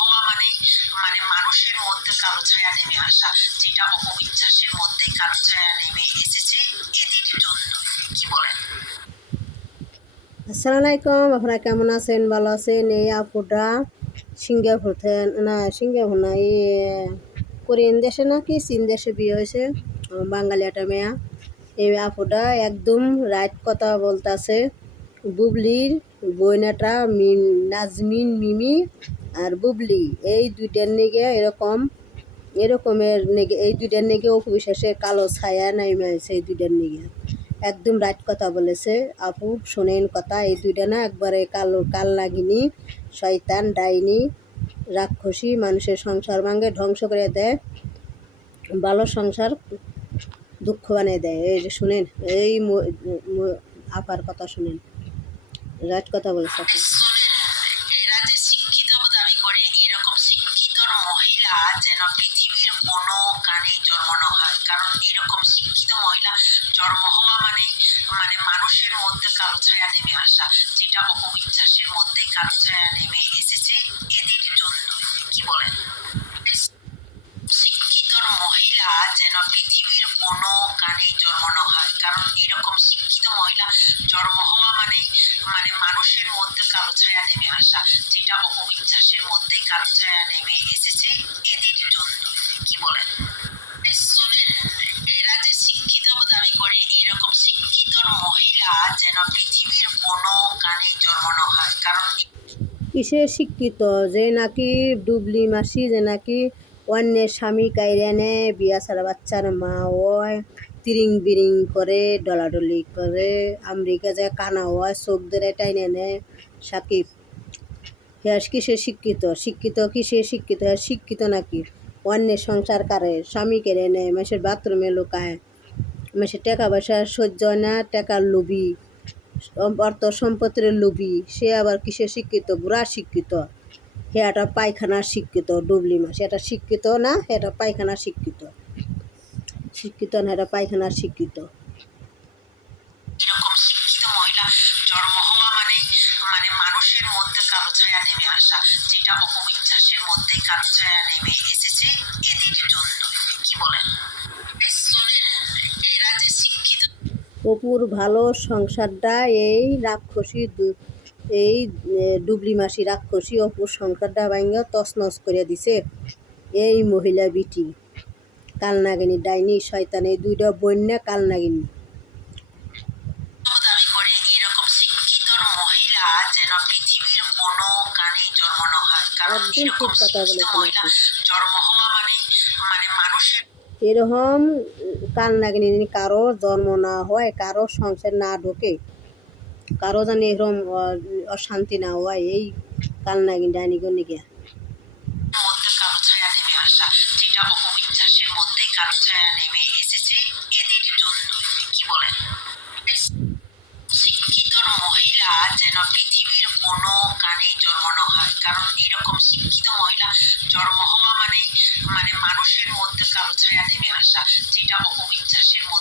হওয়া মানে মানে মানুষের মধ্যে ছায়া নেমে আসা, যেটা মধ্যে ছায়া নেমে এসেছে কি আলাইকুম, আপনারা কেমন আছেন? ভালো আছেন? এই আপুটা সিঙ্গাপুর না সিঙ্গাপুর না এই কোরিয়ান দেশে নাকি চীন দেশে বিয়ে হয়েছে বাঙালি একটা মেয়া। এই আপুটা একদম রাইট কথা বলতেছে, বুবলির বইনাটা মিম, নাজমিন, মিমি আর বুবলি, এই দুইটার নিগে এরকম, এরকমের নেগে, এই দুইটার নেগে অপবিশ্বাসে কালো ছায়া নাইমে আছে, এই দুইটার নিগে। একদম রাইট কথা বলেছে। আপু শোনেন কথা এই দুইটা না একবারে কালো কাল লাগিনি শয়তান ডাইনি রাক্ষসী মানুষের সংসার ভাঙে ধ্বংস করে দেয় ভালো সংসার দুঃখ বানিয়ে দেয়। এই যে শুনেন এই আপার কথা শুনেন। রাইট কথা বলেছে আপু। শোনেন, এরা যে শিক্ষিত দাবি করে এরকম শিক্ষিত মহিলা যেন পৃথিবীর কোনো কানে জন্মানো হয়। অপবিশ্বাসের মধ্যে কালো নেমে এসেছে এদের জন্য কি বলেন? শিক্ষিত মহিলা যেন পৃথিবীর কোনো কানে জন্মানো হয়। কারণ এরকম শিক্ষিত মহিলা জন্ম হওয়া মানে মানে মানুষের মধ্যে কালো ছায়া নেমে আসা, যেটা অপবিশ্বাসের মধ্যে কালো ছায়া নেমে এসেছে এদের জন্য কি বলেন? কিসে শিক্ষিত? যে নাকি ডুবলি মাসি, যে নাকি অন্যের স্বামী কাইরে বিয়া ছাড়া বাচ্চার মা হয় তিরিং বিরিং করে, ডলাডলি করে, আমেরিকা যায়, কানা হয়, চোখ ধরে টাইনে নেয়, সাকিব। হ্যাঁ কিসে শিক্ষিত? শিক্ষিত কিসে শিক্ষিত? হ্যাঁ শিক্ষিত নাকি অন্যের সংসার কারে? স্বামী কেড়ে নেয়, মাসের বাথরুমে লোকায়, মাসের টাকা পয়সা সহ্য না, টাকার লোভী। অর্থ সম্পত্তির লোভী। সে আবার কিসে শিক্ষিত? বুড়া শিক্ষিত। হে একটা পায়খানা শিক্ষিত ডুবলি মাছ এটা শিক্ষিত না এটা পায়খানা শিক্ষিত। শিক্ষিত না এটা পায়খানা শিক্ষিত। মহিলা জন্ম মানে মানে মানুষের মধ্যে কালো ছায়া নেমে এসেছে এদের জন্য। কি বলেন? অপুর ভালো সংসারটা এই রাক্ষসী এই ডুবলি মাসি রাক্ষসী অপুর সংসারটা ভাঙ্গা তছনছ করে দিছে। এই মহিলা বিটি কালনাগিনী ডাইনি শয়তান এই দুইটা বন্যা কালনাগিনী। একদম ঠিক কথা বলেছেন এরকম কাল নাগিনী যদি কারও জন্ম না হয়, কারও সংসার না ঢোকে, কারও জানি এরকম অশান্তি না হয়, এই কাল নাগিন ডাইনি গনি গিয়া মধ্যে কালো ছায়া নেমে আসা, যেটা অপবিশ্বাসের মধ্যে কালো ছায়া নেমে এসেছে, এদের জন্য। কি বলেন? শিক্ষিত মহিলা যেন পৃথিবীর কোনো কারণ এরকম শিক্ষিত মহিলা জন্ম হওয়া মানে মানে মানুষের মধ্যে কালো ছায়া নেমে আসা, যেটা অপবিশ্বাসের মধ্যে